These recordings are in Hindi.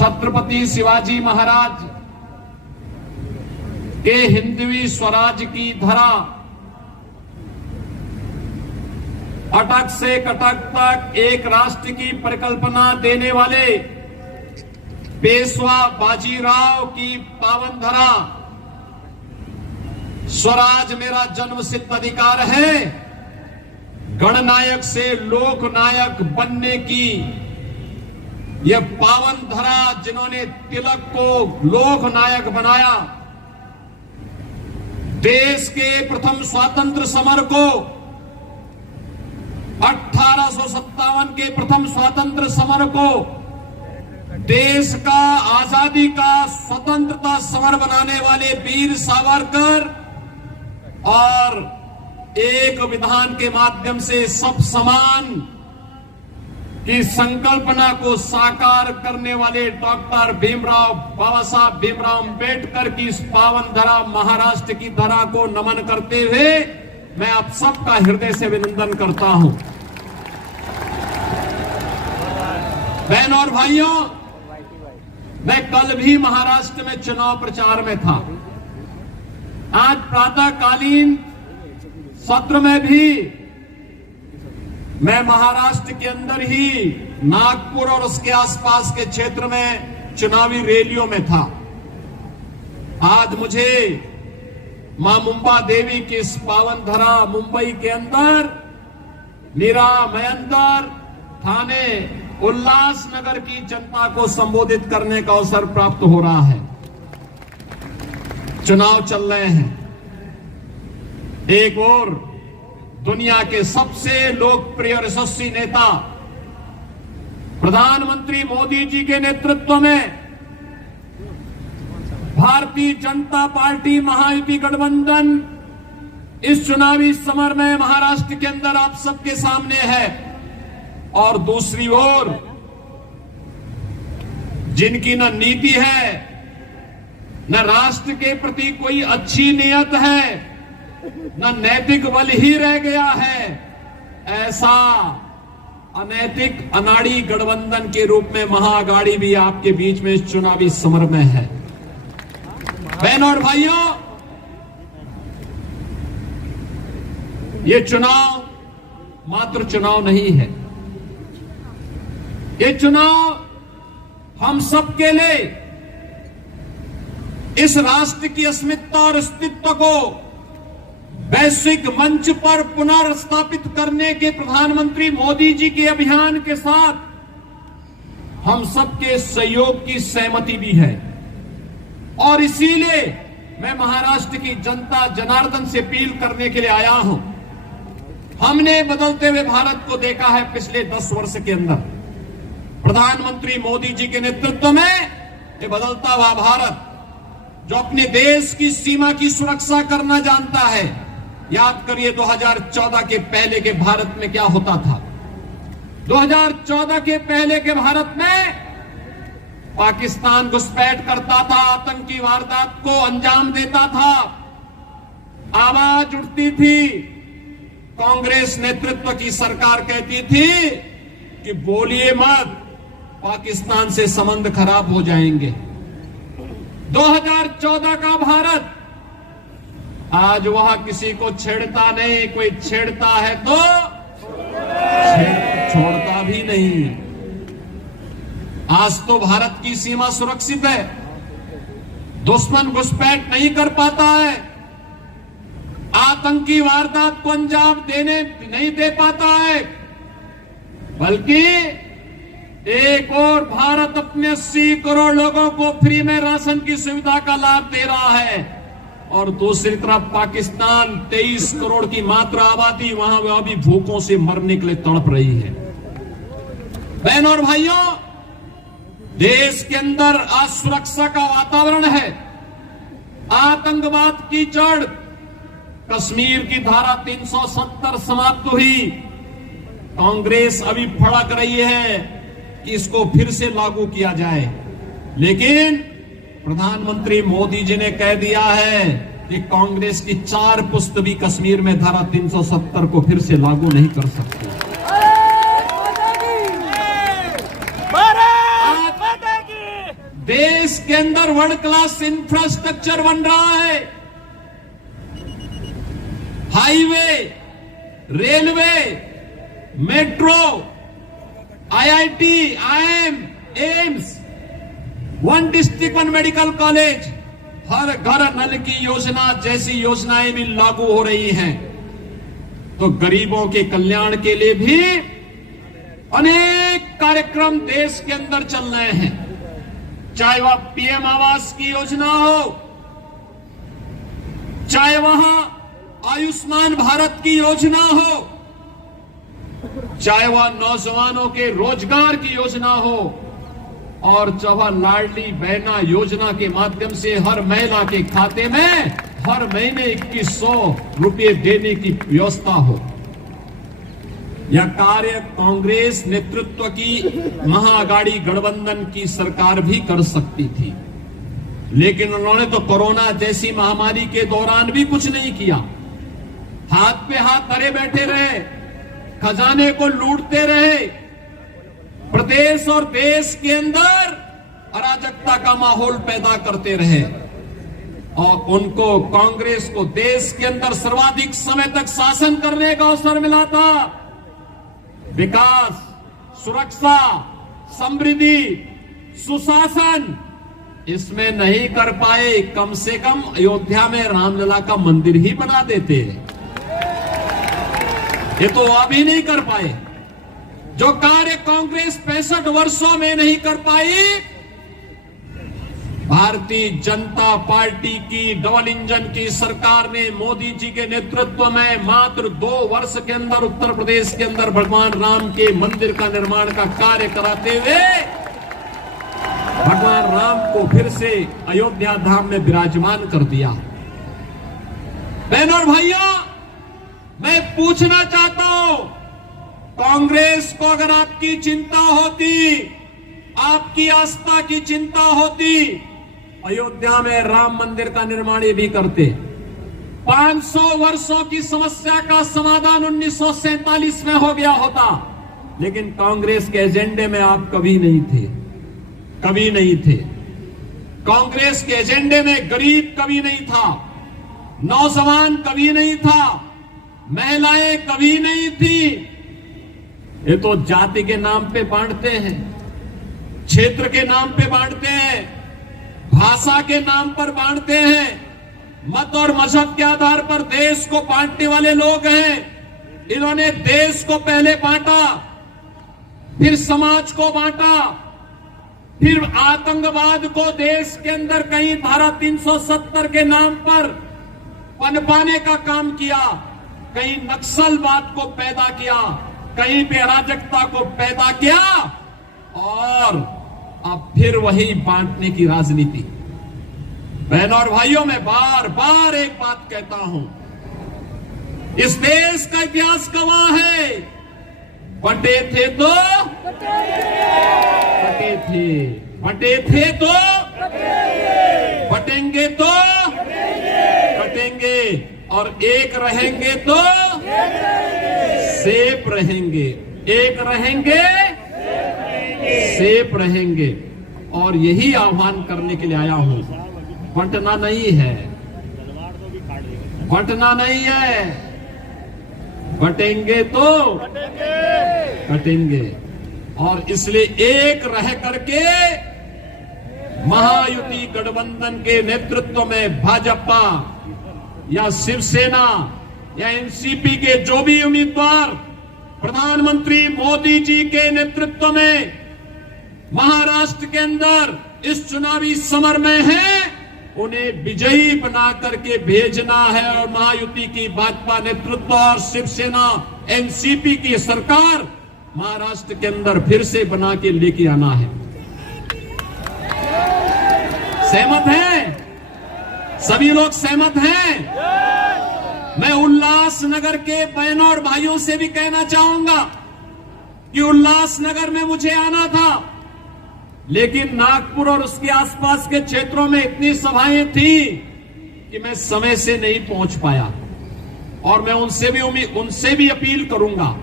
छत्रपति शिवाजी महाराज के हिंदवी स्वराज की धरा अटक से कटक तक एक राष्ट्र की परिकल्पना देने वाले पेशवा बाजीराव की पावन धरा स्वराज मेरा जन्मसिद्ध अधिकार है। गणनायक से लोकनायक बनने की यह पावन धरा जिन्होंने तिलक को लोकनायक बनाया, देश के प्रथम स्वतंत्र समर को 1857 के प्रथम स्वतंत्र समर को देश का आजादी का स्वतंत्रता समर बनाने वाले वीर सावरकर और एक विधान के माध्यम से सब समान की संकल्पना को साकार करने वाले डॉक्टर बाबा साहब भीमराव अंबेडकर की इस पावन धरा महाराष्ट्र की धरा को नमन करते हुए मैं आप सबका हृदय से अभिनंदन करता हूं। बहनों और भाइयों, मैं कल भी महाराष्ट्र में चुनाव प्रचार में था। आज प्रातःकालीन सत्र में भी मैं महाराष्ट्र के अंदर ही नागपुर और उसके आसपास के क्षेत्र में चुनावी रैलियों में था। आज मुझे मां मुंबा देवी की इस पावन धरा मुंबई के अंदर नीरा मयंदर थाने उल्लासनगर की जनता को संबोधित करने का अवसर प्राप्त हो रहा है। चुनाव चल रहे हैं। एक और दुनिया के सबसे लोकप्रिय और यशस्वी नेता प्रधानमंत्री मोदी जी के नेतृत्व में भारतीय जनता पार्टी महायुति गठबंधन इस चुनावी समर में महाराष्ट्र के अंदर आप सबके सामने है। और दूसरी ओर जिनकी न नीति है न राष्ट्र के प्रति कोई अच्छी नियत है न नैतिक बल ही रह गया है, ऐसा अनैतिक अनाड़ी गठबंधन के रूप में महाअघाड़ी भी आपके बीच में इस चुनावी समर में है। बहनों और भाइयों, ये चुनाव मात्र चुनाव नहीं है, ये चुनाव हम सबके लिए इस राष्ट्र की अस्मिता और अस्तित्व को वैश्विक मंच पर पुनर्स्थापित करने के प्रधानमंत्री मोदी जी के अभियान के साथ हम सबके सहयोग की सहमति भी है। और इसीलिए मैं महाराष्ट्र की जनता जनार्दन से अपील करने के लिए आया हूं। हमने बदलते हुए भारत को देखा है पिछले 10 वर्ष के अंदर। प्रधानमंत्री मोदी जी के नेतृत्व में ये बदलता हुआ भारत जो अपने देश की सीमा की सुरक्षा करना जानता है। याद करिए 2014 के पहले के भारत में क्या होता था। 2014 के पहले के भारत में पाकिस्तान घुसपैठ करता था, आतंकी वारदात को अंजाम देता था, आवाज उठती थी। कांग्रेस नेतृत्व की सरकार कहती थी कि बोलिए मत, पाकिस्तान से संबंध खराब हो जाएंगे। 2014 का भारत आज वहां किसी को छेड़ता नहीं, कोई छेड़ता है तो छोड़ता भी नहीं। आज तो भारत की सीमा सुरक्षित है, दुश्मन घुसपैठ नहीं कर पाता है, आतंकी वारदात को अंजाम नहीं दे पाता है, बल्कि एक और भारत अपने 80 करोड़ लोगों को फ्री में राशन की सुविधा का लाभ दे रहा है। और दूसरी तरफ पाकिस्तान 23 करोड़ की मात्र आबादी वहां भी भूखों से मरने के लिए तड़प रही है। बहनों और भाइयों, देश के अंदर असुरक्षा का वातावरण है, आतंकवाद की जड़। कश्मीर की धारा 370 समाप्त हुई, कांग्रेस अभी फड़क रही है कि इसको फिर से लागू किया जाए, लेकिन प्रधानमंत्री मोदी जी ने कह दिया है कि कांग्रेस की 4 पुस्त भी कश्मीर में धारा 370 को फिर से लागू नहीं कर सकती। देश के अंदर वर्ल्ड क्लास इंफ्रास्ट्रक्चर बन रहा है। Highway, railway, metro, IIT, IIM, AIIMS, one district one medical college, हर घर नल की योजना जैसी योजनाएं भी लागू हो रही हैं। तो गरीबों के कल्याण के लिए भी अनेक कार्यक्रम देश के अंदर चल रहे हैं, चाहे वह पीएम आवास की योजना हो, चाहे वहां आयुष्मान भारत की योजना हो, चाहे वह नौजवानों के रोजगार की योजना हो, और चाहे लाडली बहना योजना के माध्यम से हर महिला के खाते में हर महीने 2100 रुपये देने की व्यवस्था हो। यह कार्य कांग्रेस नेतृत्व की महाअघाड़ी गठबंधन की सरकार भी कर सकती थी, लेकिन उन्होंने तो कोरोना जैसी महामारी के दौरान भी कुछ नहीं किया। हाथ पे हाथ धरे बैठे रहे, खजाने को लूटते रहे, प्रदेश और देश के अंदर अराजकता का माहौल पैदा करते रहे, और उनको कांग्रेस को देश के अंदर सर्वाधिक समय तक शासन करने का अवसर मिला था। विकास, सुरक्षा, समृद्धि, सुशासन इसमें नहीं कर पाए। कम से कम अयोध्या में रामलला का मंदिर ही बना देते, ये तो अभी नहीं कर पाए। जो कार्य कांग्रेस 65 वर्षों में नहीं कर पाई, भारतीय जनता पार्टी की डबल इंजन की सरकार ने मोदी जी के नेतृत्व में मात्र 2 वर्ष के अंदर उत्तर प्रदेश के अंदर भगवान राम के मंदिर का निर्माण का कार्य कराते हुए भगवान राम को फिर से अयोध्या धाम में विराजमान कर दिया। बहनों और भाइयों, मैं पूछना चाहता हूं, कांग्रेस को अगर आपकी चिंता होती, आपकी आस्था की चिंता होती, अयोध्या में राम मंदिर का निर्माण ये भी करते। 500 वर्षों की समस्या का समाधान 1947 में हो गया होता, लेकिन कांग्रेस के एजेंडे में आप कभी नहीं थे, कभी नहीं थे। कांग्रेस के एजेंडे में गरीब कभी नहीं था, नौजवान कभी नहीं था, महिलाएं कभी नहीं थी। ये तो जाति के नाम पे बांटते हैं, क्षेत्र के नाम पे बांटते हैं, भाषा के नाम पर बांटते हैं, मत और मजहब के आधार पर देश को बांटने वाले लोग हैं। इन्होंने देश को पहले बांटा, फिर समाज को बांटा, फिर आतंकवाद को देश के अंदर कहीं धारा 370 के नाम पर पनपाने का काम किया, कहीं नक्सलवाद को पैदा किया, कहीं पे अराजकता को पैदा किया, और अब फिर वही बांटने की राजनीति। बहनों और भाइयों, मैं बार बार एक बात कहता हूं, इस देश का इतिहास गवाह है, बटे थे तो बटे थे, बटे थे तो बटेंगे तो बटेंगे, और एक रहेंगे तो सेफ रहेंगे, एक रहेंगे सेफ रहेंगे। और यही आह्वान करने के लिए आया हूं, बंटना नहीं है, बंटना नहीं है, बटेंगे तो कटेंगे। और इसलिए एक रह करके महायुति गठबंधन के नेतृत्व में भाजपा या शिवसेना या एनसीपी के जो भी उम्मीदवार प्रधानमंत्री मोदी जी के नेतृत्व में महाराष्ट्र के अंदर इस चुनावी समर में हैं, उन्हें विजयी बना करके भेजना है। और महायुति की भाजपा नेतृत्व और शिवसेना एनसीपी की सरकार महाराष्ट्र के अंदर फिर से बना के लेके आना है। सहमत हैं? सभी लोग सहमत हैं? मैं उल्लासनगर के बहनों और भाइयों से भी कहना चाहूंगा कि उल्लासनगर में मुझे आना था, लेकिन नागपुर और उसके आसपास के क्षेत्रों में इतनी सभाएं थी कि मैं समय से नहीं पहुंच पाया। और मैं उनसे भी अपील करूंगा,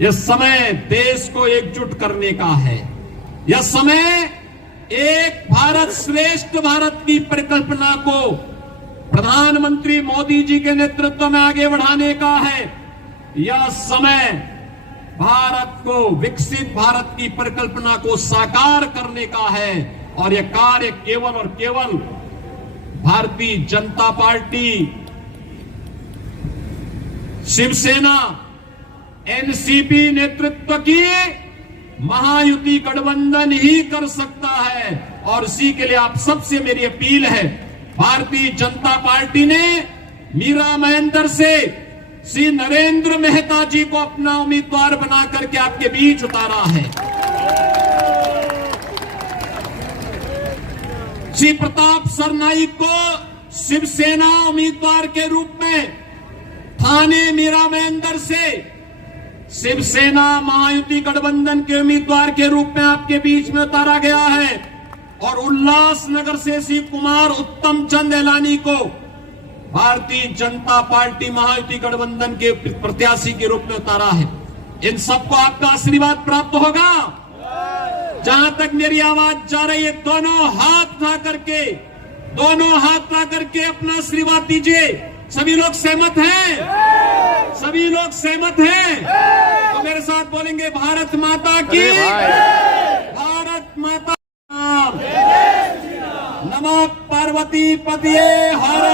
यह समय देश को एकजुट करने का है। यह समय एक भारत श्रेष्ठ भारत की परिकल्पना को प्रधानमंत्री मोदी जी के नेतृत्व में आगे बढ़ाने का है। यह समय भारत को विकसित भारत की परिकल्पना को साकार करने का है और यह कार्य केवल और केवल भारतीय जनता पार्टी, शिवसेना, एनसीपी नेतृत्व की महायुति गठबंधन ही कर सकता है। और इसी के लिए आप सबसे मेरी अपील है, भारतीय जनता पार्टी ने मीरा महेंद्र से श्री नरेंद्र मेहता जी को अपना उम्मीदवार बना करके आपके बीच उतारा है। श्री प्रताप सरनाईक को शिवसेना उम्मीदवार के रूप में थाने मीरा महेंद्र से शिवसेना महायुति गठबंधन के उम्मीदवार के रूप में आपके बीच में उतारा गया है और उल्लासनगर से श्री कुमार उत्तम चंद एलानी को भारतीय जनता पार्टी महायुति गठबंधन के प्रत्याशी के रूप में उतारा है। इन सबको आपका आशीर्वाद प्राप्त होगा। जहां तक मेरी आवाज जा रही है, दोनों हाथ उठा करके अपना आशीर्वाद दीजिए। सभी लोग सहमत हैं? सभी लोग सहमत हैं? तो मेरे साथ बोलेंगे, भारत माता की, भारत माता नमः पार्वती पतिये हर